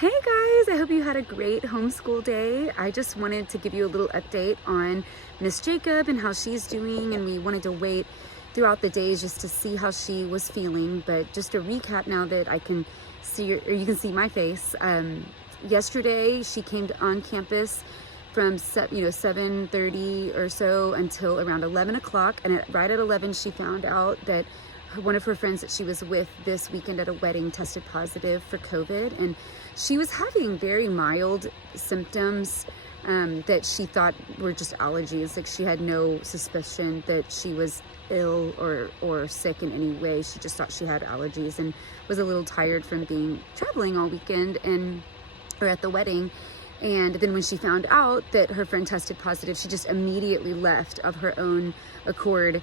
Hey guys, I hope you had a great homeschool day. I just wanted to give you a little update on Miss Jacob and how she's doing, and we wanted to wait throughout the days just to see how she was feeling. But just to recap now that I can see, or you can see my face. Yesterday she came on campus from 7:30 or so until around 11 o'clock, and right at 11 she found out that one of her friends that she was with this weekend at a wedding tested positive for COVID, and she was having very mild symptoms that she thought were just allergies. Like, she had no suspicion that she was ill or sick in any way. She just thought she had allergies and was a little tired from being traveling all weekend or at the wedding. And then when she found out that her friend tested positive, she just immediately left of her own accord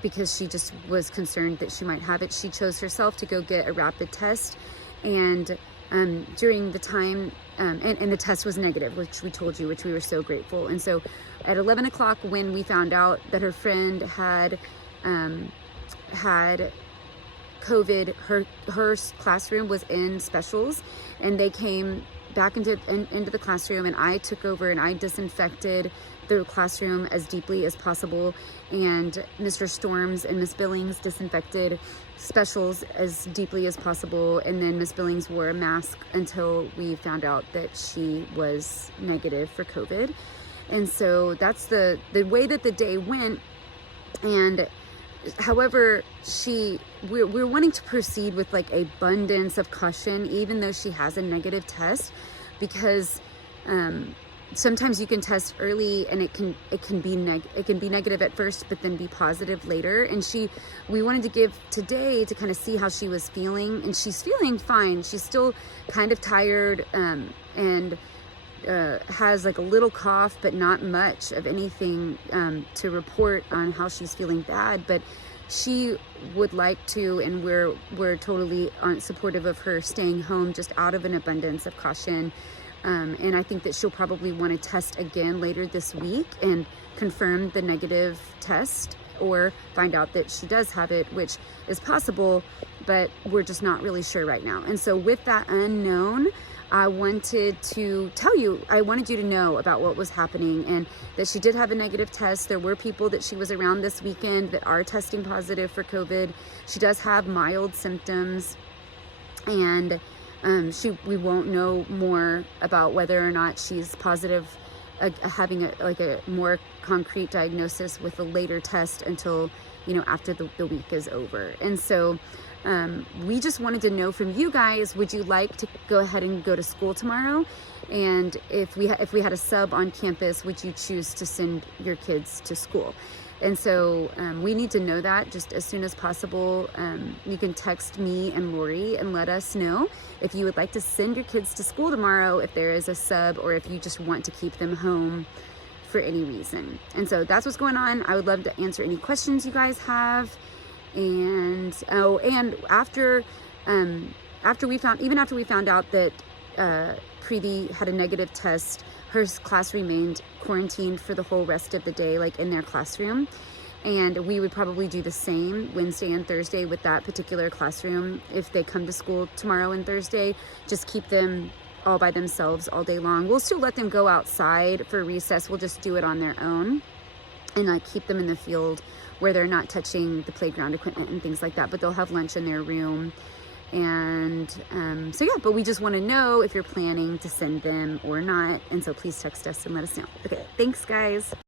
because she just was concerned that she might have it. She chose herself to go get a rapid test, and during the time, and the test was negative, which we told you, which we were so grateful. And so at 11 o'clock, when we found out that her friend had COVID, her classroom was in specials, and they came back into the classroom, and I took over and I disinfected the classroom as deeply as possible, and Mr. Storms and Miss Billings disinfected specials as deeply as possible, and then Miss Billings wore a mask until we found out that she was negative for COVID. And so that's the way that the day went. And however, we're wanting to proceed with like abundance of caution, even though she has a negative test, because sometimes you can test early and it can be negative at first, but then be positive later. And we wanted to give today to kind of see how she was feeling, and she's feeling fine. She's still kind of tired and has like a little cough, but not much of anything to report on how she's feeling bad. But she would like to, and we're totally supportive of her staying home just out of an abundance of caution. And I think that she'll probably want to test again later this week and confirm the negative test, or find out that she does have it, which is possible, but we're just not really sure right now. And so with that unknown, I wanted you to know about what was happening, and that she did have a negative test. There were people that she was around this weekend that are testing positive for COVID. She does have mild symptoms, and we won't know more about whether or not she's positive, having a more concrete diagnosis with a later test until, after the week is over. And so we just wanted to know from you guys, would you like to go ahead and go to school tomorrow? And if we had a sub on campus, would you choose to send your kids to school? And so we need to know that just as soon as possible. You can text me and Lori and let us know if you would like to send your kids to school tomorrow, if there is a sub, or if you just want to keep them home for any reason. And so that's what's going on. I would love to answer any questions you guys have. And after we found out that Preeti had a negative test, her class remained quarantined for the whole rest of the day, like in their classroom. And we would probably do the same Wednesday and Thursday with that particular classroom. If they come to school tomorrow and Thursday, just keep them all by themselves all day long. We'll still let them go outside for recess. We'll just do it on their own, and keep them in the field where they're not touching the playground equipment and things like that, but they'll have lunch in their room. And so yeah, but we just want to know if you're planning to send them or not. And so please text us and let us know. Okay, thanks guys.